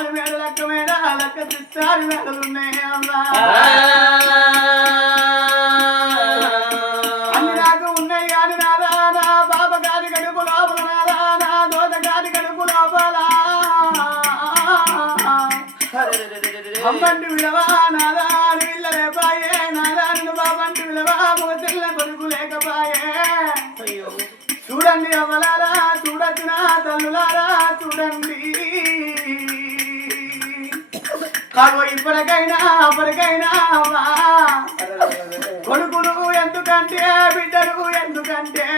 4 మేడ లక్క మేడ లక్క చిత్తారు మేడలున్నాయి అమ్మా అన్ని నాకు ఉన్నాయి కానీ నాదా నా బాబ గారి గడుపు లోపల నాదా నా దోత గారి గడుపు లోపల అమ్మంటి విడవా నాదా నీళ్ళ లేపాయే నాదా నిన్ను బాబంటి విడవా మొగతిల్ల కొడుకు లేకపాయే చూడండి అమ్మలారా చూడచ్చిన తల్లులారా చూడండి కాగో ఇప్పటికైనా అప్పటికైనా కొడుకులు ఎందుకంటే బిడ్డలు ఎందుకంటే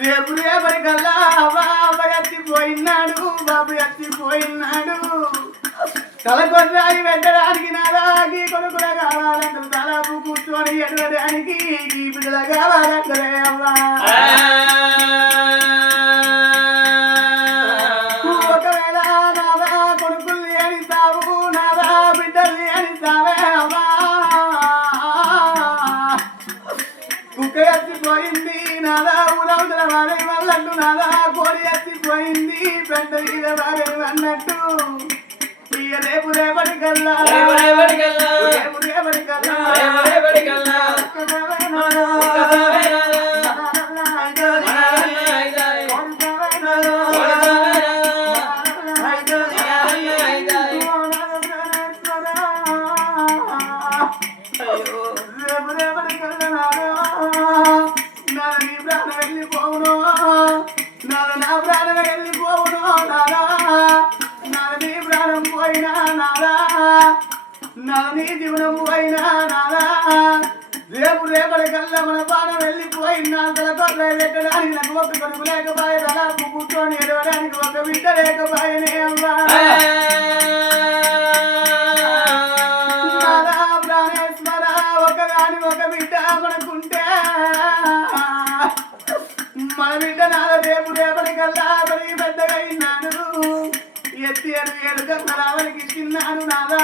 రేపు రేపటికల్లా బాబు ఎత్తిపోయినాడు బాబు ఎత్తిపోయినాడు తలకొద్దాయి పెట్టడానికి నాదాకి కొడుకులు కావాలంటారు తలపు కూర్చొని ఎడవడానికి ఈ బిడ్డలు కావాలంటారే అమ్మా ఒకవేళ నాదా కొడుకుల్ని ఏడిస్తావు నాదా బిడ్డల్ని ఏడిస్తావే అమ్మా కుక్క ఎత్తిపోయింది నాదా ఊరవుతుల వారే వాళ్ళట్టు నాదా కోడి ఎత్తిపోయింది పెద్ద మీద వారే అన్నట్టు రేపు రేపటికల్లా వెళ్ళిపోవును నా ప్రాణం వెళ్ళిపోవును నాదా నీ ప్రాణం పోయినా నాదా నీ జీవనం పోయినా నాదా రేపు రేపటికల్లా మన ప్రాణం వెళ్ళిపోయినా తలకొట్ల పెట్టడానికి నాకు ఒక కొడుకు లేకపోయే తలాపు కూర్చొని ఎడవడానికి ఒక బిడ్డ లేకపోయేనే అమ్మా నాదా ప్రాణేశ్వర ఒకగాని ఒక బిడ్డ మనకుంటే మన బిడ్డ నాదా రేపు రేపటికల్లా మరి పెద్దగా అయినాను ఎత్తి ఏడు రావడానికి ఇచ్చిన్నాను నాదా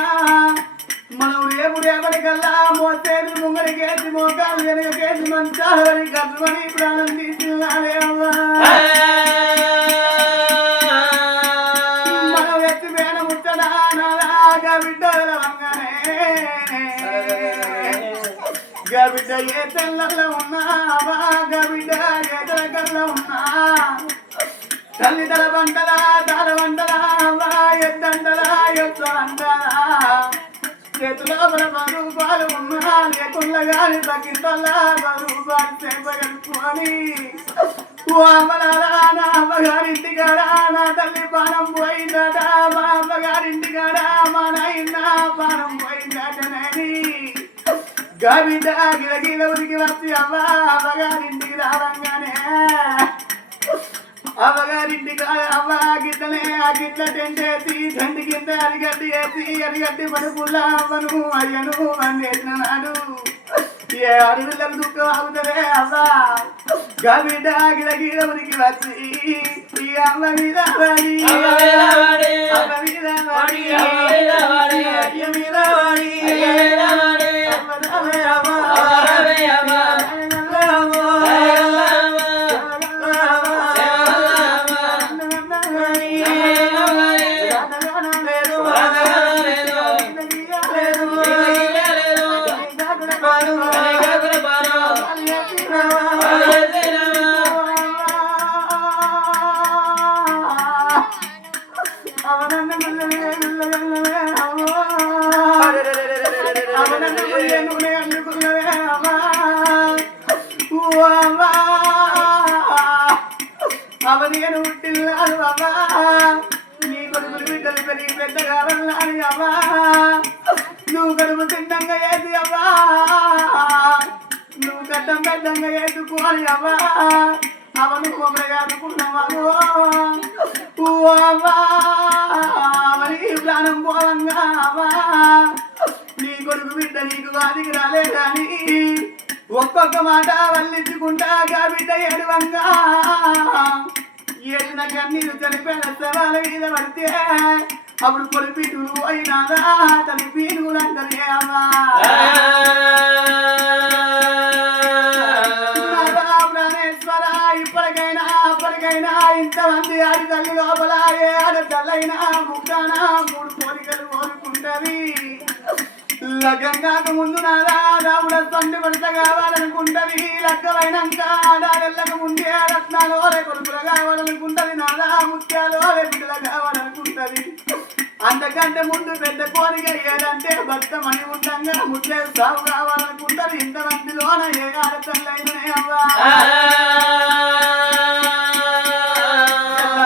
మనం రేపు రేపటికల్లా మోసేది ముంగడికేసి మోకాలు వెనుకకేసి మంచాలని కట్టుకొని ప్రాణం తీసిన్నాడే అమ్మా మనం ఎత్తి పేన ముట్టడా నాదాగా బిడ్డల వంగనే బిడ్డ ఏ తెల్లలో ఉన్నా బిడ్డ ఏ తెలకల్లో ఉన్నా తల్లి తల వంటలా తల వంటలా ఎద్దంటలా ఎద్దంటలా చేతుల రూపాయలు ఉన్నా లేకుండా గాని తగ్గిందల్లా రూపాయలు చేపగలుపుకొని నా అమ్మగారింటి కాడా నా తల్లి పానం పోయిందట మా అమ్మగారింటి కాడా మా నాయన పానం పోయిందటనేది గబిడ్డ గిలగిల ఉరికి వచ్చి అమ్మగారింటికి రావంగానే అమ్మగారింటి అవ్వ గిట్లనే ఆ గిట్ల టెంటేసి తండ్రి కింద అరిగడ్డి వేసి అరిగడ్డి పడుపుల్లా అవ్వను అయ్యను అని వేసిన నాడు ఏ అడవులకు దుఃఖం అవుతుందే అవ్వ గబిడ్డ గిలగిల ఉనికి వచ్చి ఈ అమ్మ మీద వాడి అమ్మ మీద వాడి అయ్య మీద వాడి అవనేను పుట్టిల్లాను అమ్మా నీ కొడుకులు బిడ్డలు పెరిగి పెద్ద కావాలని అమ్మా నువ్వు కడుపు తిన్నంగా వేసి అమ్మా నువ్వు గడ్డం గడ్డంగా వేసుకోవాలి అమ్మా అవను కొమ్మగా అనుకున్నావు అమ్మా మరి ప్రాణం పోవంగా అమ్మా నీ కొడుకు బిడ్డ నీకు వాదికి రాలేదని ఒక్కొక్క మాట వల్లించుకుంటా బిడ్డ ఏడువంగా ఏడిన కన్నీరు చనిపోయిన శవాల మీద పడితే అప్పుడు కొలిపి అయినాదా తలిపి అంటారు అమ్మా ప్రాణేశ్వర ఇప్పటికైనా అప్పటికైనా ఇంతమంది ఆడి తల్లి లోపల ఏ ఆడ తల్లైనా కావాలనుకుంటది లగ్గంగాక ముందు నాదా రాముడ తండ్రి భర్త కావాలనుకుంటది లగ్గమైనాక ఆడాళ్ళకు ముందే రత్నాలు కొడుకులు కావాలనుకుంటది నాదా ముత్యాలు బిడ్డలు కావాలనుకుంటది అంతకంటే ముందు పెద్ద కోరిక ఏదంటే భర్త మణి ఉండంగా ముద్దే సాగు కావాలనుకుంటారు ఇంతమందిలోన ఏ ఆడతల్లైనే అవ్వా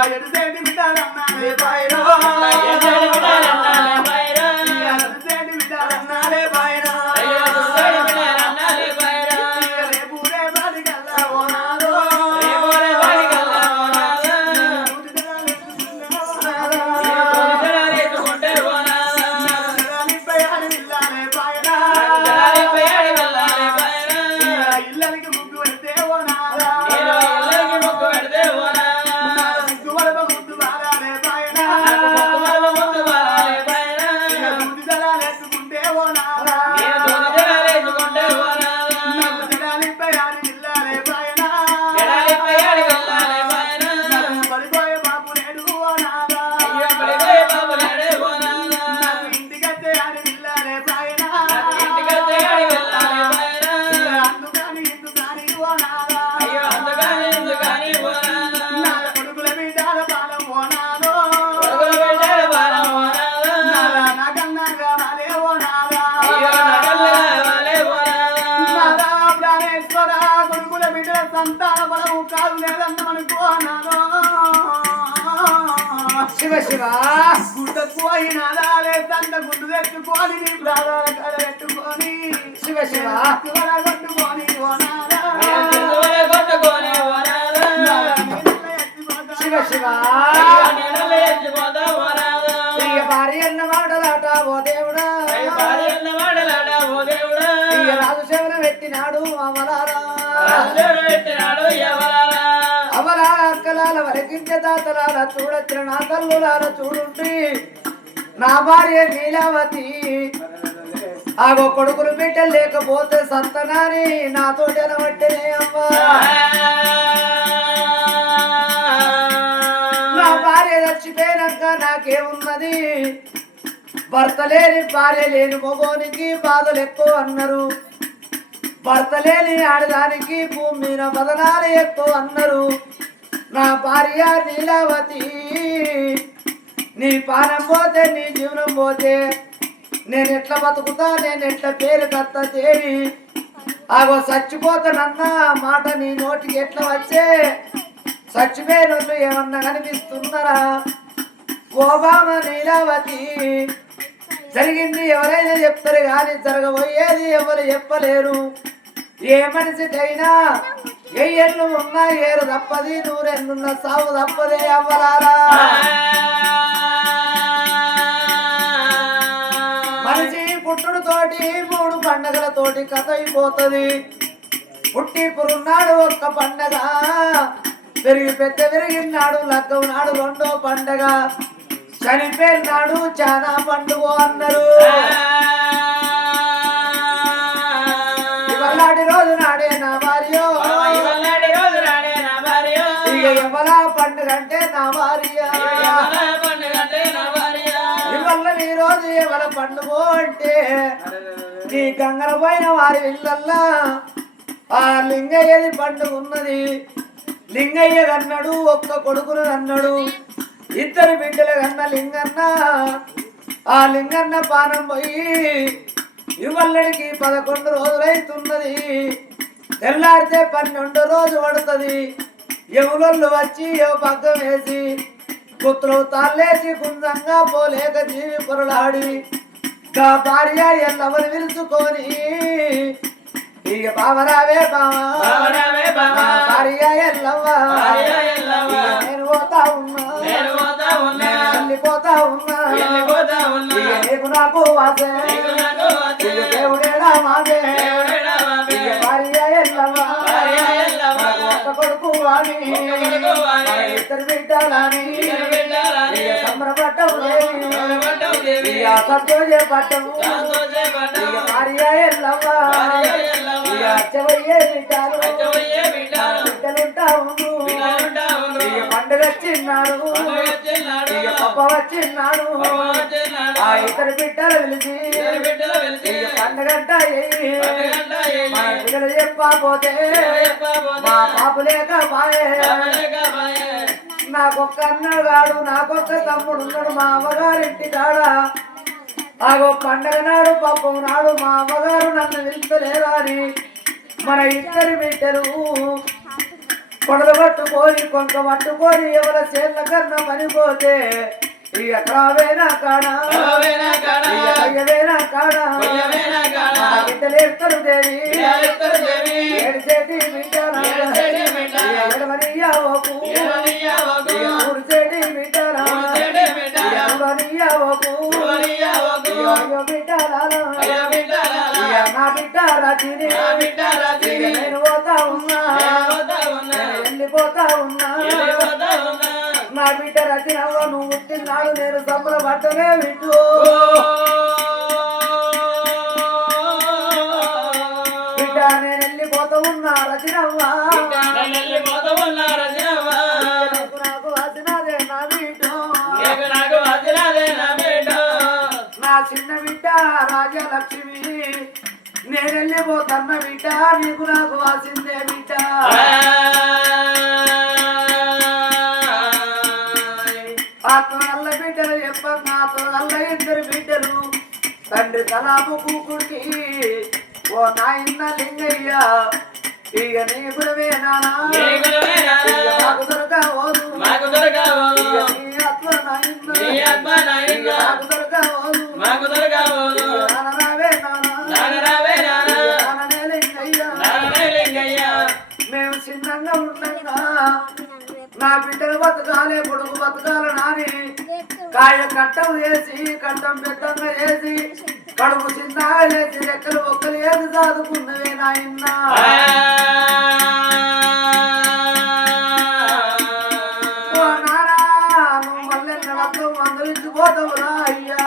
ఎడుసేటి బిడ్డాలన్నాడే బాయిరో ఎడుసేటి బిడ్డాలన్నాడే బాయిరో రేపు రేపాటి కల్లా ఓనాదో ఇళ్ళకి ముగ్గు పెడితే ఓనాదా ముద్దు బాగాలే బాయనా వేసుకుంటే ఓనాదా ఇల్లాలే బాయనా పడిపోయే బాబు నేడు ఓనాదా ఇంటికైతే అని ఇల్లాలే బాయనా అందుకని ఇందుకని ఓనాదా కొడుకుల బిడ్డల పాలం ఓనాదో నాకన్నా కావాలే ఓనాదా నాదా ప్రాణేశ్వర కొడుకుల బిడ్డల సంతాన బలము కాదు లేదన్న మనకు అన్నాను శివ శివ గుడ్డకు అయినాదాలే తండ గుడ్డు తెచ్చుకొని నీ ప్రాణాల కడ పెట్టుకొని శివ శివ కొట్టుకొని ఓనాదా శివ శివ ఇక భార్య అన్న మాటలాట ఓ దేవుడా ఇక రాజు శివన పెట్టినాడు అమలారా అమలాల అక్కలాల వరకించే తాతలాల చూడొచ్చిన నా తల్లులాల చూడుండి నా భార్య నీలావతి ఆగో కొడుకులు బిడ్డలు లేకపోతే సంతనాని నాతోటి అనబట్టేనే అమ్మా నా భార్య చచ్చిపోయినాక నాకేమున్నది భర్త లేని భార్య లేని మగోనికి బాధలు ఎక్కువ అన్నారు భర్త లేని ఆడదానికి భూమి మీద బదనాలు ఎక్కువ అన్నారు నా భార్య నీలావతి నీ పానం పోతే నీ జీవనం పోతే నేను ఎట్లా బతుకుతా నేను ఎట్లా పేరు కత్త దేవి ఆగో చచ్చిపోతానన్న మాట నీ నోటికి ఎట్లా వచ్చే చచ్చిపోయిన వాళ్ళు ఏమన్నా కనిపిస్తున్నారా ఓబామ నీలావతి జరిగింది ఎవరైనా చెప్తారు కానీ జరగబోయేది ఎవరు చెప్పలేరు ఏ మనిషికైనా ఏ ఎల్లు ఉన్నా ఏరు తప్పది నూరెన్నున్న సాగు తప్పదే అవ్వలారా మనిషి పుట్టుడుతోటి 3 పండగలతోటి కథ అయిపోతుంది పుట్టి పురున్నాడు ఒక్క పండగ పెరిగి పెద్ద పెరిగినాడు లగ్గం నాడు 2వ పండగ చనిపోయినాడు చాలా పండుగ అన్నారు ఇవాళ రోజు నాడే నా భార్య ఇక ఎవలా పండుగ అంటే నా భార్య ఇవాళ ఈ రోజు ఎవల పండుగ అంటే ఈ గంగల పోయిన వారి ఇళ్ళల్లా ఆ లింగయ్యది పండుగ ఉన్నది లింగయ్య కన్నాడు ఒక్క కొడుకును కన్నాడు 2 బిడ్డలు కన్న లింగన్న ఆ లింగన్న పానం పోయి ఇవల్లడికి 11 రోజులైతున్నది తెల్లారితే 12వ రోజు పడుతుంది ఎవరు వచ్చి పగ్గం వేసి పుత్రులు తాళ్ళేసి కుందంగా పోలేక జీవి పొరలాడి గా భార్య ఎల్లవరు విరుచుకొని ఇక బావరావే బావా భార్య ఎల్లవ్వ నేను పోతా ఉన్నా వెళ్ళిపోతా ఉన్నా ఇక నీకు నాకు వాసే ఇక దేవుడేడా మాదే ఇక భార్య ఎల్లవ్వ ఒక్క కొడుకు వాణి 2 బిడ్డలని ఇక సంబరపడ్డవు దేవి ఇక సంతోష పడ్డము ఇక భార్య ఎల్లవ్వ ఇక అచ్చవయ్యే బిడ్డలు బిడ్డలుంటా ఉండు ఇక పండుగ వచ్చిన్నాడు ఇక పప్ప వచ్చిన్నాడు ఆ ఇద్దరు బిడ్డలు పిలిచి ఇక పండగంట మా బిడ్డలు చెప్పకపోతే మా పాపు లేక బాయే నాకొక్క అన్నగాడు నాకొక్క తమ్ముడు ఉన్నాడు మా అమ్మగారింటి కాడ ఆగో పండగ నాడు పాపం నాడు మా అమ్మగారు నన్ను పిలుస్తలేదా అని మన ఇద్దరి బిడ్డలు కొడలు పట్టుకొని కొంత పట్టుకొని ఎవరి చేతుల కన్నా పనిపోతే ఇక కావేనా కాడా అయ్యవేనా కాడా బిడ్డలు ఎడతారు దేవి ఏడిచేటి బిడ్డలు ఎడవనియ్యవకు ఊడిచేటి బిడ్డలు ఎడవనియ్యవకు అయ్యో బిడ్డలారా నా బిడ్డ రజని నేను పోతా ఉన్నా వెళ్ళిపోతా ఉన్నా నా బిడ్డ రచనలో నువ్వు పుట్టినాడు నేను సంబర పట్టనే వింటూ బిడ్డ నేను వెళ్ళిపోతా ఉన్నా రచనవ్వా నాకు వాసినదే నా బిడ్డ నా చిన్న బిడ్డ రాజలక్ష్మి నేను వెళ్ళిపోతున్న బిడ్డ నీకు నాకు వాసిందే బిడ్డ ఆత్మ నల్ల బిడ్డలు చెప్పంగా ఆత్మ నల్ల ఇద్దరు బిడ్డలు తండ్రి తలాపు కూకుడికి ఓ నాయన్న లింగయ్య ఇక నీ గురవే నానా మాకు దొరకవోదు ఇక నీ ఆత్మ నాయన్న మాకు దొరకవోదు నానరావే నాననే లింగయ్య మేము చిన్నంగా ఉండగా నా బిడ్డలు బతకాలే కొడుకు బతకాల నాని కాయ కట్టం వేసి కట్టం పెద్దంగా వేసి కడుపు చిన్నగా వేసి రెక్కలు ఒక్కలు వేసి చదువుకున్నవే నాయన్న ఓ నానా నువ్వు మళ్ళీ నడతో మందలించిపోతావురా అయ్యా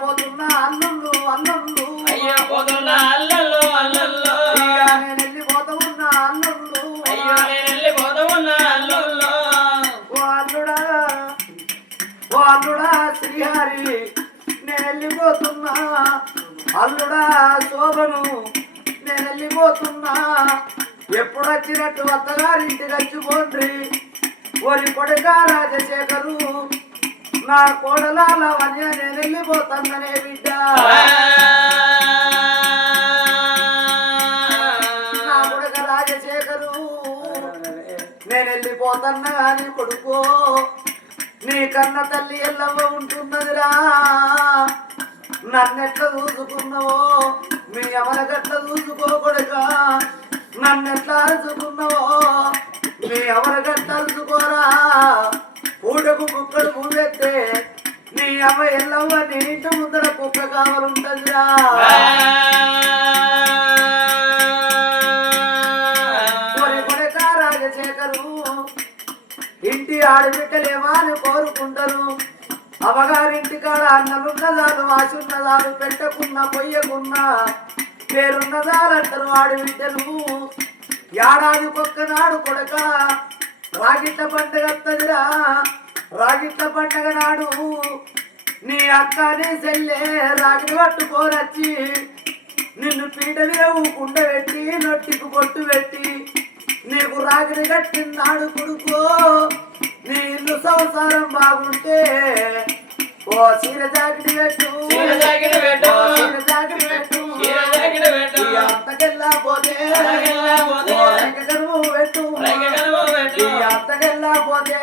పోతున్న అల్లుళ్ళు నేను వెళ్ళిపోతా ఉన్న అల్లుళ్ళు ఓ అల్లుడా శ్రీహరి నేను వెళ్ళిపోతున్నా అల్లుడా శోభను నేను వెళ్ళిపోతున్నా ఎప్పుడు వచ్చినట్టు అత్తగారింటికి వచ్చిపోండ్రి ఓరి కొడుక రాజశేఖరు నా కోడలాల వన్య నేను వెళ్ళిపోతాననే బిడ్డ నా కొడుక రాజశేఖరు నేను వెళ్ళిపోతున్నా అని కొడుకో నీ కన్న తల్లి ఎల్లవ్వ ఉంటున్నదిరా నన్నెట్లా చూసుకున్నావో మీ ఎవరికట్ల చూసుకో కొడుక నన్నెట్లా అరుచుకున్నావో మీ ఎవరికట్ల అరుచుకోరా పూటకు కుక్కడు పూవెత్తే నీ అమ్మ ఎల్లవ్వ నీ ఇంటి ముందర కుక్క కావాలంటదిరా కొడుక రాజశేఖరు ఇంటి ఆడబిడ్డలేమా అని కోరుకుంటారు అవగారింటి కాడ అన్నలున్నదాలు ఆశున్నదాలు పెట్టకున్నా పొయ్యకున్నా పేరున్నదాలంటారు ఆడబిడ్డలు ఏడాది నాడు కొడక రాగిట్ల పండుగ వస్తుందిరా రాగిట్ల పండుగ నాడు నీ అక్క నీ చెల్లె రాగిని పట్టుకోనొచ్చి నిన్ను పీట మీద ఊకుండ పెట్టి నొట్టికి పొట్టు పెట్టి నీకు రాగిని కట్టినాడు కొడుకో నీ ఇల్లు సంసారం బాగుంటే ఓ చీర జాకెట్ పెట్టు అంతకెళ్ళా పోతే పెట్టు అంతకెళ్ళా పోతే